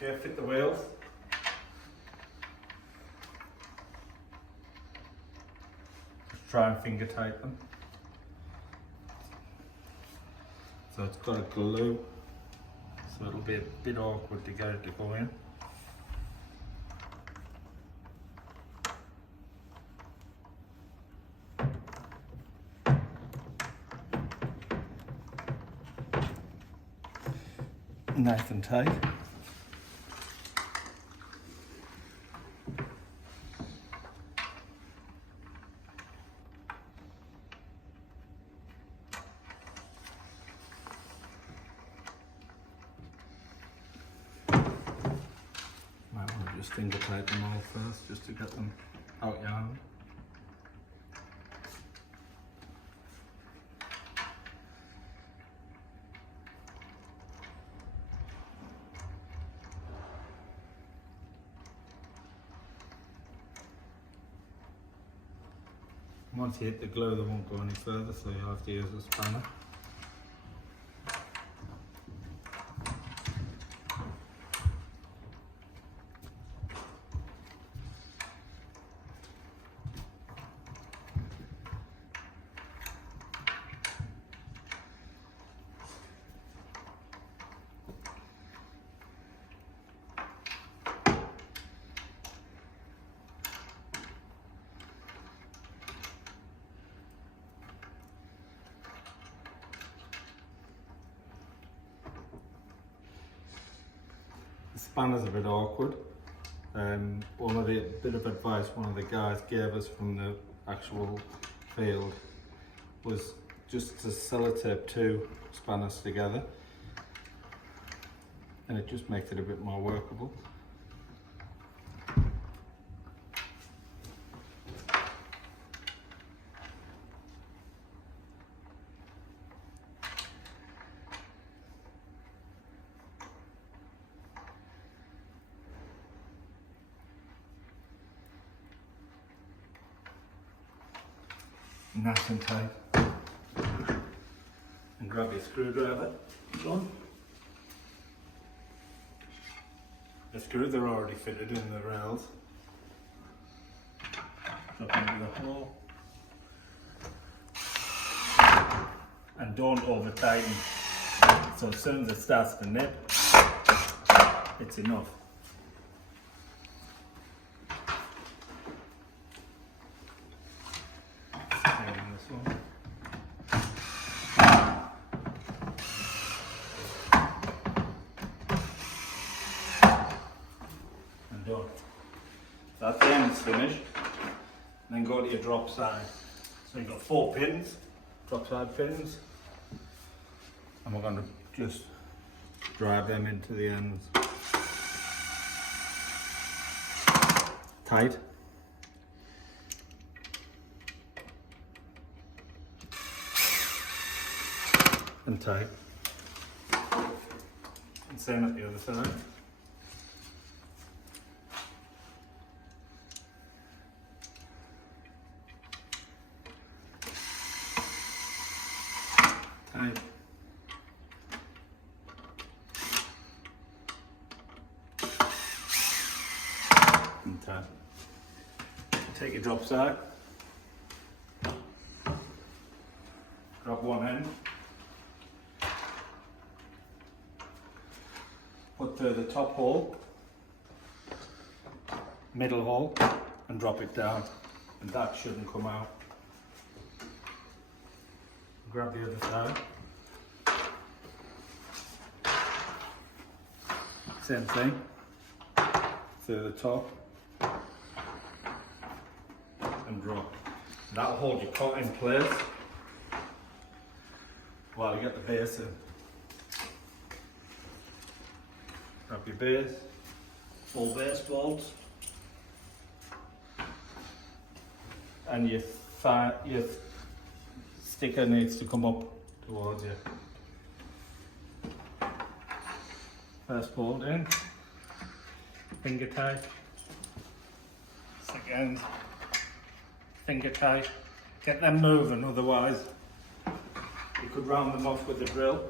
Okay, fit the wheels. Just try and finger tight them. So it's got a glue, so it'll be a bit awkward to get it to go in. Nice and tight. Might want to just finger tight them all first, just to get them out your hand. Once you hit the glue, they won't go any further, so you'll have to use a spanner. The spanner's a bit awkward. Bit of advice one of the guys gave us from the actual field was just to sellotape two spanners together, and it just makes it a bit more workable. Nice and tight. And grab your screwdriver. Done. The screws are already fitted in the rails. Drop into the hole. And don't over tighten. So as soon as it starts to nip, it's enough. And done. That's the end's finished. Then go to your drop side. So you've got 4 pins, drop side pins, and we're going to just drive them into the ends. Tight. And tight. And same at the other side. Tight. And tight. Take your drop side. Grab one end. Put through the top hole, middle hole, and drop it down. And that shouldn't come out. Grab the other side. Same thing. Through the top. And drop. That'll hold your cot in place while you get the base in. Grab your base, 4 base bolts, and your sticker needs to come up towards you. First bolt in, finger tight, second, finger tight. Get them moving, otherwise you could round them off with a drill.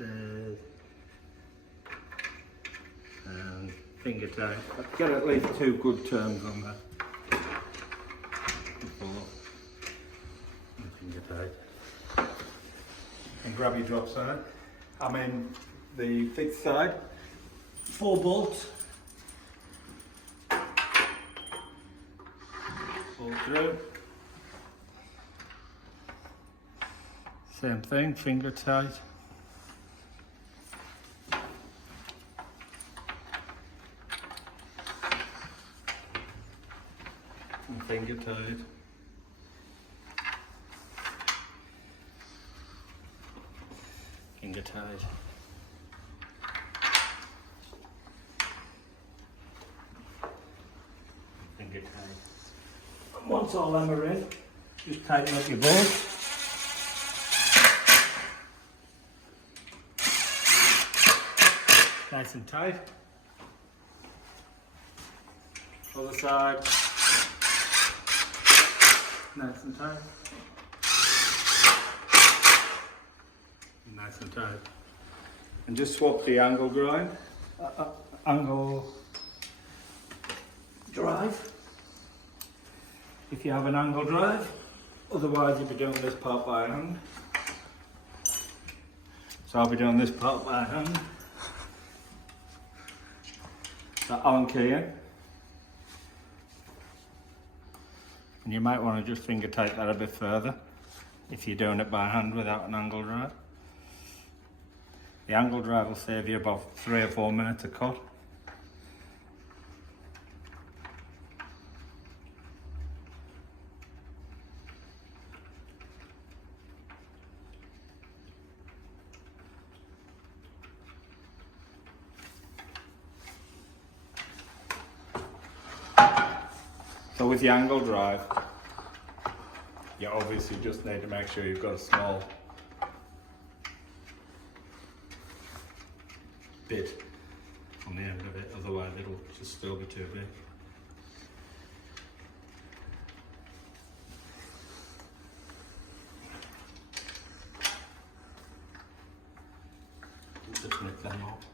and finger tight. Get at least 2 good turns on that. And finger tight. And grab your drop side. I'm in the fixed side. 4 bolts. Pull through. Same thing, finger tight. And finger tight. Finger tight. Finger tight. And once all them are in, just tighten up your bolts. Nice and tight. Other side. Nice and tight. Nice and tight. And just swap the angle drive. Angle drive. If you have an angle drive. Otherwise you'll be doing this part by hand. So I'll be doing this part by hand. That Allen key in. And you might want to just finger tight that a bit further if you're doing it by hand without an angle drive. The angle drive will save you about 3 or 4 minutes of cut. So with the angle drive, you obviously just need to make sure you've got a small bit on the end of it, otherwise it'll just still be too big. Just nip them off.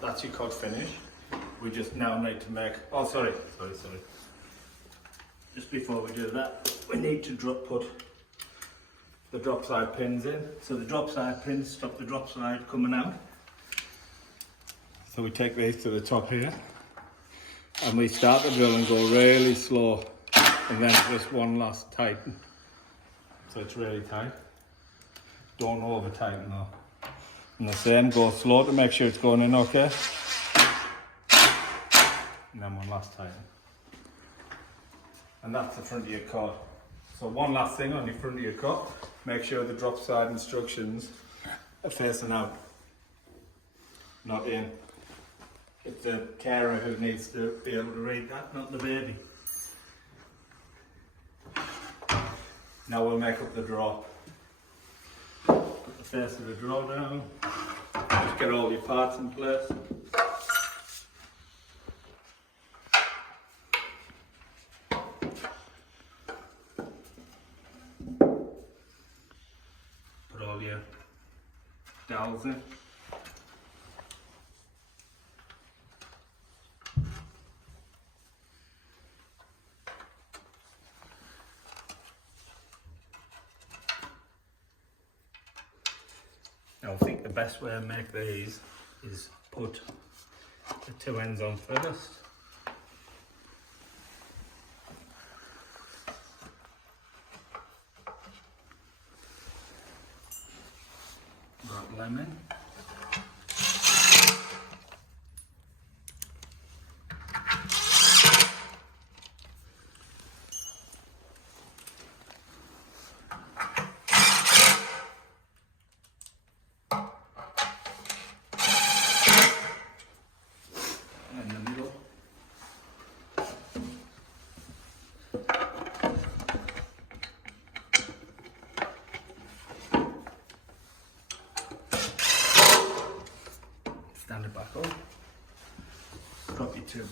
That's your cut finish. We just now need to make, oh sorry. Just before we do that, we need to put the drop side pins in. So the drop side pins stop the drop side coming out. So we take these to the top here and we start the drill and go really slow and then just one last tighten. So it's really tight. Don't over tighten though. And the same, go slow to make sure it's going in okay. And then one last tighten. And that's the front of your cut. So one last thing on your front of your cut, make sure the drop side instructions are facing out, not in. It's the carer who needs to be able to read that, not the baby. Now we'll make up the drop. Put the face of the draw down. Just get all your parts in place. Put all your dowels in. I think the best way to make these is put the 2 ends on first. Drop lemon.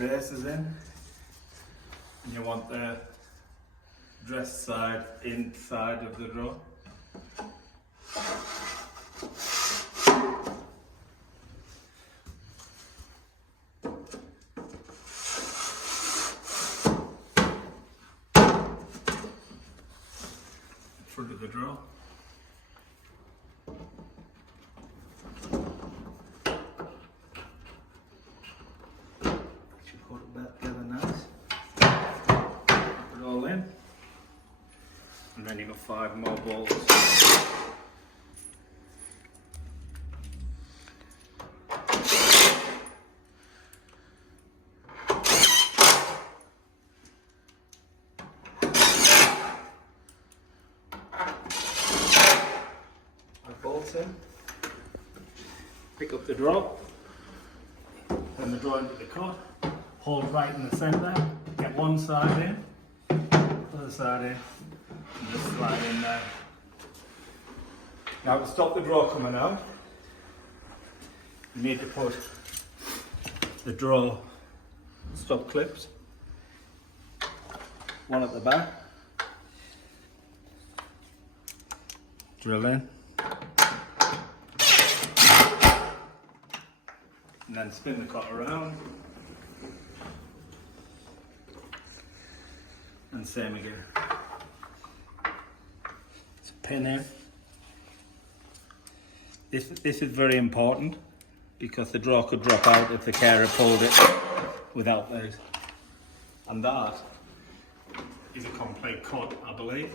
bases in, and you want the dress side inside of the drawer. Front of the drawer. Should put it back together nice. Put it all in. And then you've got 5 more bolts. Bolts in. Pick up the drawer. Turn the drawer into the cot. Hold right in the centre. Get one side in. Other side in. And just slide in there. Now to stop the drawer coming out, you need to put the drawer stop clips. One at the back. Drill in. And then spin the cot around. And same again. It's a pin in. This is very important because the drawer could drop out if the carer pulled it without these. And that is a complete cut, I believe.